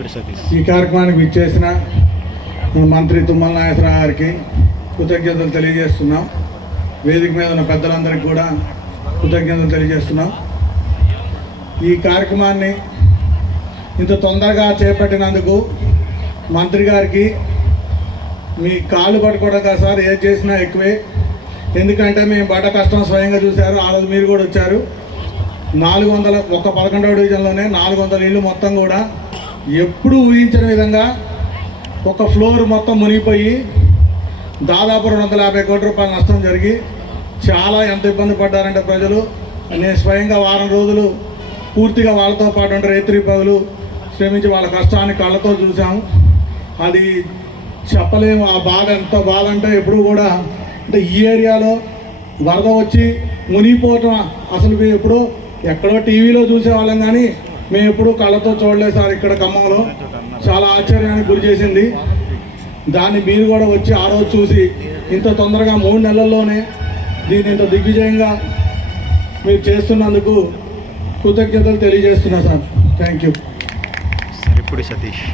ఈ కార్యక్రమానికి విచ్చేసిన మంత్రి తుమ్మల నాగేశ్వరరావు గారికి కృతజ్ఞతలు తెలియజేస్తున్నాం. వేదిక మీద ఉన్న పెద్దలందరికీ కూడా కృతజ్ఞతలు తెలియజేస్తున్నాం. ఈ కార్యక్రమాన్ని ఇంత తొందరగా చేపట్టినందుకు మంత్రి గారికి మీ కాళ్ళు పట్టుకోవడం కాదు సార్ ఏది చేసినా ఎక్కువే. ఎందుకంటే మేము బట్ట కష్టం స్వయంగా చూశారు ఆరోజు మీరు కూడా వచ్చారు. నాలుగు వందల ఒక పదకొండవ డివిజన్లోనే నాలుగు వందల ఇల్లు మొత్తం కూడా ఎప్పుడూ ఊహించిన విధంగా ఒక ఫ్లోర్ మొత్తం మునిగిపోయి దాదాపు రెండు వందల యాభై కోట్ల రూపాయల నష్టం జరిగి చాలా ఎంత ఇబ్బంది పడ్డారంటే ప్రజలు. నేను స్వయంగా వారం రోజులు పూర్తిగా వాళ్ళతో పాటు ఉంటే రైతు పగులు శ్రమించి వాళ్ళ కష్టాన్ని కళ్ళతో చూసాము అది చెప్పలేము. ఆ బాధ ఎంత బాధ అంటే ఎప్పుడు కూడా అంటే ఈ ఏరియాలో వరద వచ్చి మునిగిపోవటం అసలు మేము ఎప్పుడో ఎక్కడో టీవీలో చూసేవాళ్ళం కానీ మేము ఎప్పుడూ కళ్ళతో చూడలేదు సార్ ఇక్కడ ఖమ్మంలో. చాలా ఆశ్చర్యానికి గురి చేసింది. దాన్ని మీరు కూడా వచ్చి ఆ రోజు చూసి ఇంత తొందరగా మూడు నెలల్లోనే దీన్ని ఇంత దిగ్విజయంగా మీరు చేస్తున్నందుకు కృతజ్ఞతలు తెలియజేస్తున్నా sir. Thank you Saripudi Satish.